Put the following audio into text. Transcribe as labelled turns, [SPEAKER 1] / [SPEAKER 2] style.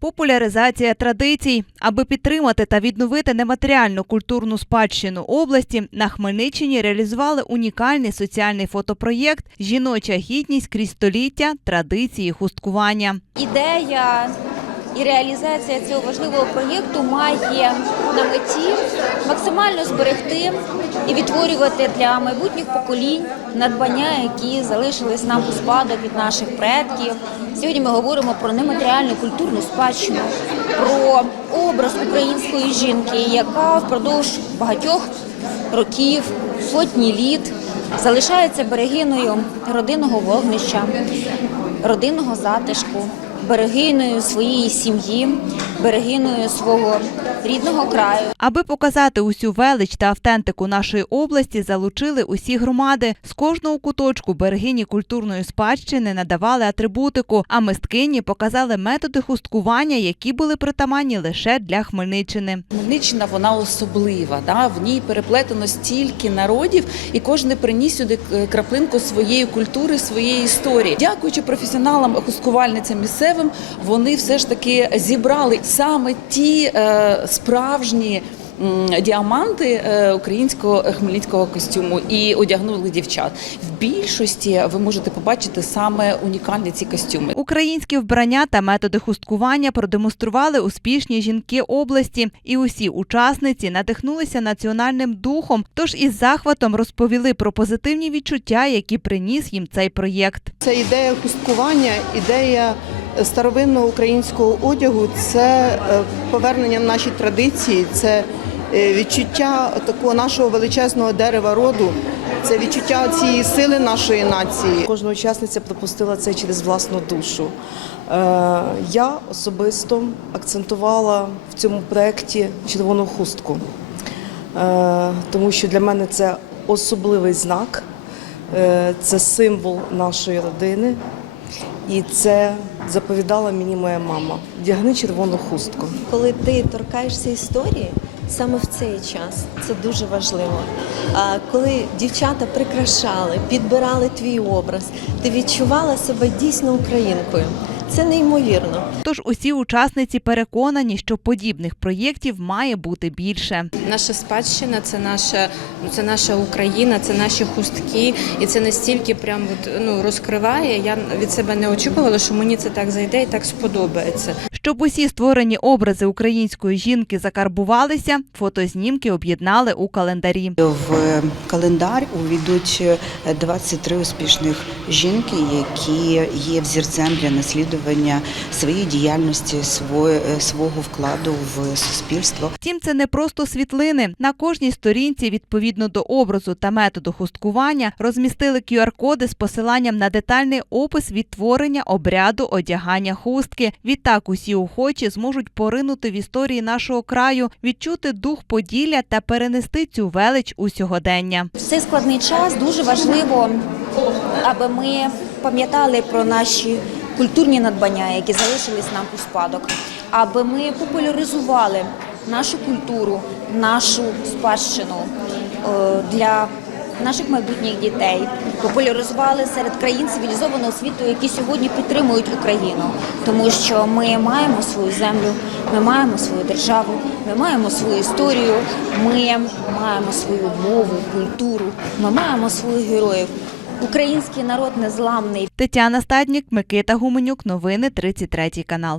[SPEAKER 1] Популяризація традицій, аби підтримати та відновити нематеріальну культурну спадщину області, на Хмельниччині реалізували унікальний соціальний фотопроєкт Жіноча гідність крізь століття традиції хусткування.
[SPEAKER 2] Ідея і реалізація цього важливого проєкту має на меті максимально зберегти і відтворювати для майбутніх поколінь надбання, які залишились нам у спадок від наших предків. Сьогодні ми говоримо про нематеріальну культурну спадщину, про образ української жінки, яка впродовж багатьох років, сотні літ залишається берегиною родинного вогнища, родинного затишку, берегиною своєї сім'ї, берегиною свого рідного краю.
[SPEAKER 1] Аби показати усю велич та автентику нашої області, залучили усі громади. З кожного куточку берегині культурної спадщини надавали атрибутику, а мисткині показали методи хусткування, які були притаманні лише для Хмельниччини.
[SPEAKER 3] Хмельниччина вона особлива. Да? В ній переплетено стільки народів, і кожен приніс сюди е, краплинку своєї культури, своєї історії. Дякуючи професіоналам, хусткувальницям місцевим, вони все ж таки зібрали саме ті е, справжні. Діаманти е, українського хмельницького костюму і одягнули дівчат. В більшості ви можете побачити саме унікальні ці костюми.
[SPEAKER 1] Українські вбрання та методи хусткування продемонстрували успішні жінки області, і усі учасниці надихнулися національним духом. Тож із захватом розповіли про позитивні відчуття, які приніс їм цей проєкт.
[SPEAKER 4] Це ідея хусткування, ідея старовинного українського одягу, це е, повернення в наші традиції, це е, відчуття такого нашого величезного дерева роду, це відчуття цієї сили нашої нації.
[SPEAKER 5] Кожна учасниця пропустила це через власну душу. Е, Я особисто акцентувала в цьому проєкті червону хустку, тому що для мене це особливий знак, це символ нашої родини. І це заповідала мені моя мама. Дягни червону хустку.
[SPEAKER 6] коли ти торкаєшся історії, саме в цей час це дуже важливо. А коли дівчата прикрашали, підбирали твій образ, ти відчувала себе дійсно українкою. Це неймовірно.
[SPEAKER 1] Тож усі учасниці переконані, що подібних проєктів має бути більше.
[SPEAKER 7] Наша спадщина це наша, це наша Україна, це наші хустки, і це настільки прям от, ну розкриває. Я від себе не очікувала, що мені це так зайде і так сподобається.
[SPEAKER 1] Щоб усі створені образи української жінки закарбувалися, фотознімки об'єднали у календарі.
[SPEAKER 8] В календар увійдуть 23 успішних жінки, які є взірцем для наслідування своєї діяльності, свого вкладу в суспільство.
[SPEAKER 1] Втім, це не просто світлини. На кожній сторінці, відповідно до образу та методу хусткування, розмістили QR-коди з посиланням на детальний опис відтворення обряду одягання хустки. Відтак усі охочі зможуть поринути в історії нашого краю, відчути дух Поділля та перенести цю велич у сьогодення.
[SPEAKER 2] В цей складний час дуже важливо, аби ми пам'ятали про наші культурні надбання, які залишились нам у спадок, аби ми популяризували нашу культуру, нашу спадщину е, для наших майбутніх дітей, популяризували серед країн цивілізованого світу, які сьогодні підтримують Україну, тому що ми маємо свою землю, ми маємо свою державу, ми маємо свою історію, ми маємо свою мову, культуру, ми маємо своїх героїв. Український народ незламний.
[SPEAKER 1] Тетяна Стаднік, Микита Гуменюк. Новини 33 канал.